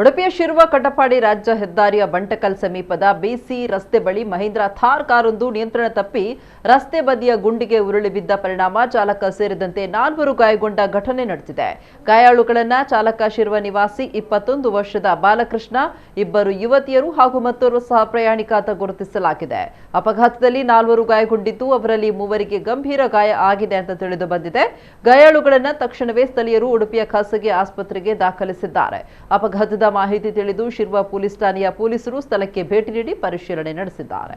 ಉಡುಪಿಯ ಶಿರುವ ಕಟಪಾಡಿ ರಾಜ್ಯ ಹೆದ್ದಾರಿಯ ಬಂಟಕಲ್ ಸಮೀಪದ ಬಿಸಿ ರಸ್ತೆ ಬಳಿ ಮಹೀಂದ್ರ ಥಾರ್ ಕಾರೊಂದು ನಿಯಂತ್ರಣ ತಪ್ಪಿ ರಸ್ತೆ ಬದಿಯ ಗುಂಡಿಗೆ ಉರುಳಿ ಬಿದ್ದ ಪರಿಣಾಮ ಚಾಲಕ ಸೇರಿದಂತೆ 4 ಗಾಯಗೊಂಡ ಘಟನೆ ನಡೆದಿದೆ. ಗಾಯಾಳುಗಳನ್ನ ಚಾಲಕ ಶಿರುವ ನಿವಾಸಿ 21 ವರ್ಷದ ಬಾಲಕೃಷ್ಣ, 2 ಯುವತಿಯರು ಹಾಗೂ ಮತ್ತೋರ್ವ ಸಹ ಪ್ರಯಾಣಿಕ ಅಂತ ಗುರುತಿಸಲಾಗಿದೆ. ಅಪಘಾತದಲ್ಲಿ 4 ಗಾಯಗೊಂಡಿದ್ದು ಅವರಲ್ಲಿ 3 ಗಂಭೀರ ಗಾಯ ಆಗಿದೆ ಅಂತ ತಿಳಿದು ಬಂದಿದೆ. ಗಾಯಾಳುಗಳನ್ನ ತಕ್ಷಣವೇ ಸ್ಥಳೀಯರು ಉಡುಪಿಯ ಖಾಸಗಿ ಆಸ್ಪತ್ರೆಗೆ ದಾಖಲಿಸಿದ್ದಾರೆ. ಅಪಘಾತದ ಮಾಹಿತಿ ತಿಳಿದು ಶಿರ್ವ ಪೊಲೀಸ್ ಠಾಣೆಯ ಪೊಲೀಸರು ಸ್ಥಳಕ್ಕೆ ಭೇಟಿ ನೀಡಿ ಪರಿಶೀಲನೆ ನಡೆಸಿದ್ದಾರೆ.